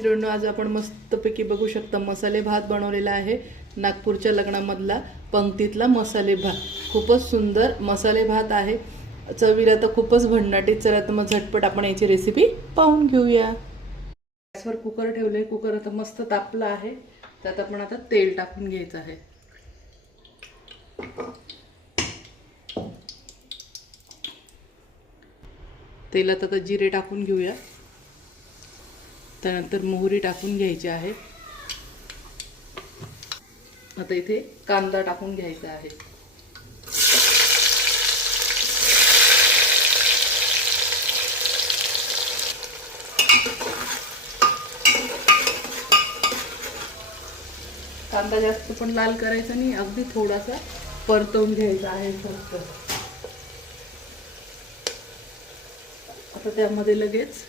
मित्रांनो, आज आपण मस्तपैकी बघू शकता मसाले भात बनवलेला आहे. नागपूरच्या लग्नामधला पंक्तीतला मसाले भात. खूपच सुंदर मसाले भात आहे. चवीला तर खूपच भन्नाटी. चला तर मग झटपट आपण याची रेसिपी पाहून घेऊया. गॅसवर कुकर ठेवले. कुकर आता मस्त तापला आहे. त्यात आपण आता तेल टाकून घ्यायचं आहे. तेलात आता जिरे टाकून घेऊया. त्यानंतर मोहरी टाकून घ्यायची आहे. आता इथे कांदा टाकून घ्यायचा आहे. कांदा जास्त पण लाल करायचा नाही, अगदी थोडासा परतवून घ्यायचा आहे फक्त. आता त्यामध्ये लगेच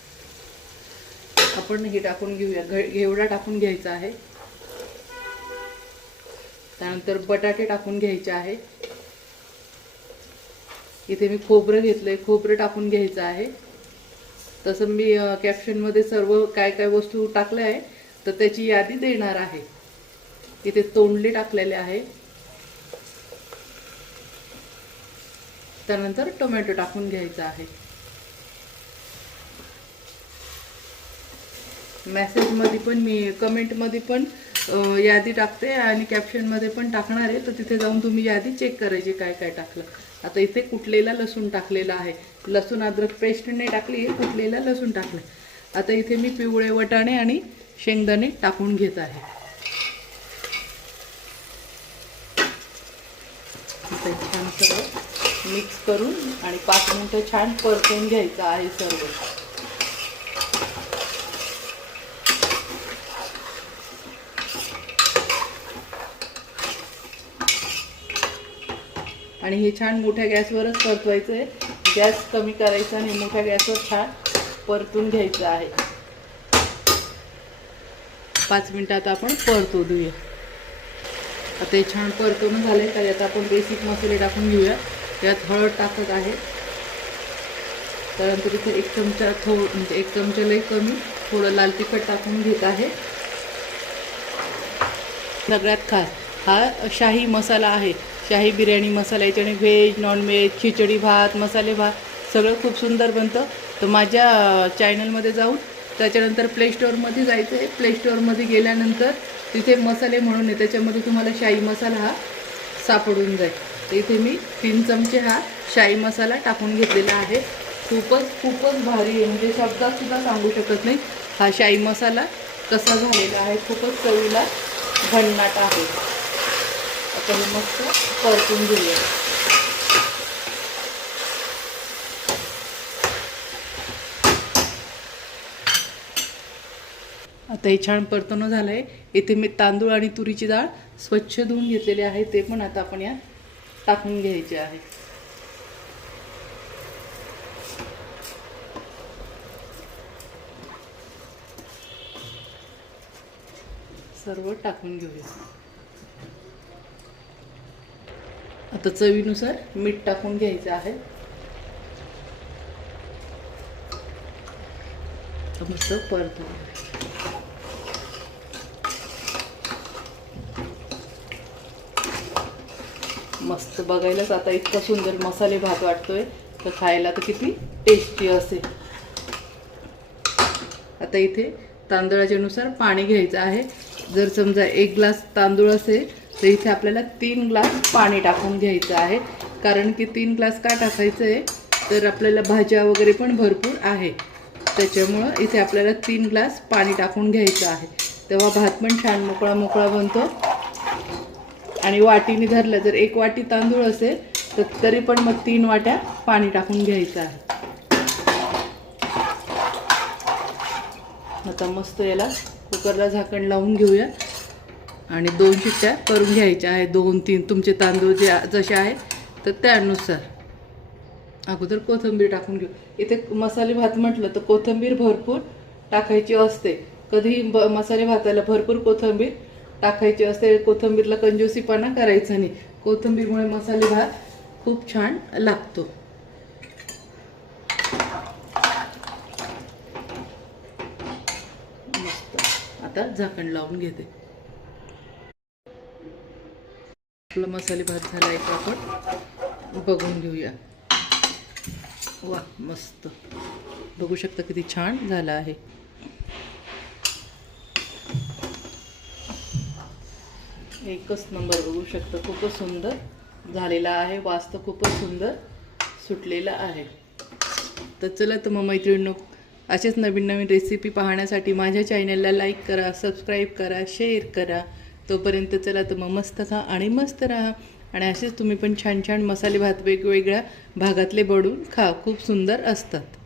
आपण हे टाकून घेऊया. घेवडा टाकून घ्यायचा आहे. त्यानंतर बटाटे टाकून घ्यायचे आहे. इथे मी खोबरं घेतलंय, खोबरं टाकून घ्यायचं आहे. तसं मी कॅप्शनमध्ये सर्व काय काय वस्तू टाकल्या आहे तर त्याची यादी देणार आहे. इथे तोंडले टाकलेले आहे. त्यानंतर टोमॅटो टाकून घ्यायचा आहे. मेसेजमध्ये पण मी कमेंटमध्ये पण यादी टाकते आणि कॅप्शनमध्ये पण टाकणार आहे, तर तिथे जाऊन तुम्ही यादी चेक करायची काय काय टाकलं. आता इथे कुटलेला लसूण टाकलेला आहे. लसूण अद्रक पेस्ट नाही टाकली आहे, कुटलेला लसूण टाकलं. आता इथे मी पिवळे वटाणे आणि शेंगदाणे टाकून घेत आहे. छान सर्व मिक्स करून आणि 5 मिनिटं छान परतून घ्यायचं आहे सर्व. आणि हे छान मोठ्या गॅसवरच परतवायचं आहे. गॅस कमी करायचा आणि मोठ्या गॅसवर छान परतून घ्यायचं आहे. 5 मिनिटात आपण परतू देऊया. आता हे छान परतवून झाले तर यात आपण बेसिक मसाले टाकून घेऊया. यात हळद टाकत आहे. त्यानंतर इथे 1 चमचा म्हणजे 1 चमचा लई कमी थोडं लाल तिखट टाकून घेत आहे. सगळ्यात खास हा शाही मसाला आहे. शाही बिर्याणी मसाला. याच्याने व्हेज नॉनव्हेज खिचडी भात मसाले भात सगळं खूप सुंदर बनतं. तर माझ्या चॅनलमध्ये जाऊन त्याच्यानंतर प्ले स्टोअरमध्ये जायचं आहे. प्ले स्टोअरमध्ये गेल्यानंतर तिथे मसाले म्हणून आहे, त्याच्यामध्ये तुम्हाला शाही मसाला हा सापडून जाईल. तर इथे मी 3 चमचे हा शाही मसाला टाकून घेतलेला आहे. खूपच भारी आहे, म्हणजे शब्दातसुद्धा सांगू शकत नाही हा शाही मसाला कसा झालेला आहे. खूपच चवीला भन्नाट आहे. आता हे मस्त परतून घेऊया. आता हे छान परतवणं झालं आहे. इथे मी तांदूळ आणि तुरीची डाळ स्वच्छ धुवून घेतलेली आहे, ते पण आता आपण यात टाकून घ्यायचे आहे. सर्व टाकून घेऊया. आता चवीनुसार मीठ टाकून घ्यायचं आहे. मस्त परतून मस्त बघायलाच आता इतका सुंदर मसाले भात वाटतोय, तर खायला तर किती टेस्टी असेल. आता इथे तांदळाच्या नुसार पाणी घ्यायचं आहे. जर समजा 1 ग्लास तांदूळ असेल तर इथे आपल्याला 3 ग्लास पाणी टाकून घ्यायचं आहे. कारण की 3 ग्लास का टाकायचं आहे तर आपल्याला भाज्या वगैरे पण भरपूर आहे, त्याच्यामुळं इथे आपल्याला 3 ग्लास पाणी टाकून घ्यायचं आहे. तेव्हा भात पण छान मोकळा मोकळा बनतो. आणि वाटीने धरलं जर 1 वाटी तांदूळ असेल तर तरी पण मग 3 वाट्या पाणी टाकून घ्यायचं आहे. आता मस्त याला कुकरला झाकण लावून घेऊया आणि 2 शिट्ट्या करून घ्यायच्या आहे. 2-3 तुमचे तांदूळ जसे आहे तर त्यानुसार. अगोदर कोथिंबीर टाकून घेऊ. इथे मसाले भात म्हटलं तर कोथिंबीर भरपूर टाकायची असते. कधी मसाले भाताला भरपूर कोथिंबीर टाकायची असते. कोथिंबीरला कंजूसीपणा करायचा नाही. कोथिंबीरमुळे मसाले भात खूप छान लागतो. मस्त आता झाकण लावून घेते. आपला मसाले भात झाला आहे का आपण बघून घेऊया. वा मस्त, बघू शकता किती छान झाला आहे. एकच नंबर, बघू शकता खूपच सुंदर झालेला आहे. वास तर खूपच सुंदर सुटलेला आहे. तर चला तर मग मैत्रिणींनो, असेच नवीन नवीन रेसिपी पाहण्यासाठी माझ्या चॅनलला लाईक करा, सबस्क्राईब करा, शेअर करा. तोपर्यंत चला तर मग मस्त खा आणि मस्त राहा. आणि असेच तुम्ही पण छान छान मसाले भात वेगवेगळ्या भागातले बनवून खा, खूप सुंदर असतात.